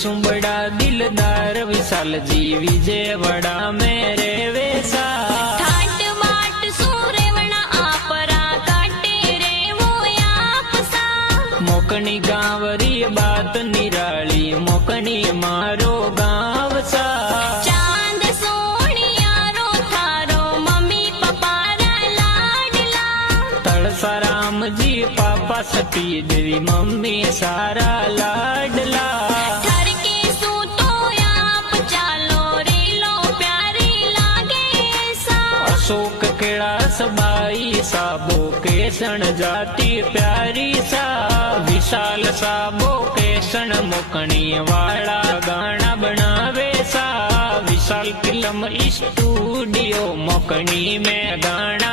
શું બડા દિલદાર વિશાલ જી વિજયવાડા મેરે વેસા ठाट बाट सूरेवणा आपरा काटे रे वो आपसा मोकणी गांवरी बात निराली मोकणी मारो गांव सा चांद सोनियारो थारो मम्मी पप्पा रा लाडला तड़सा राम जी पापा सती देवी मम्मी सारा लाडला ठरके सू तो आप चालो रेलो प्यारी लागे सा अशोक केड़ा सबाई साबो केसण जाति प्यारी सा विशाल साबो केसण मोकणी वाला गाना बनावे सा विशाल फिल्म स्टूडियो मोकणी में गाना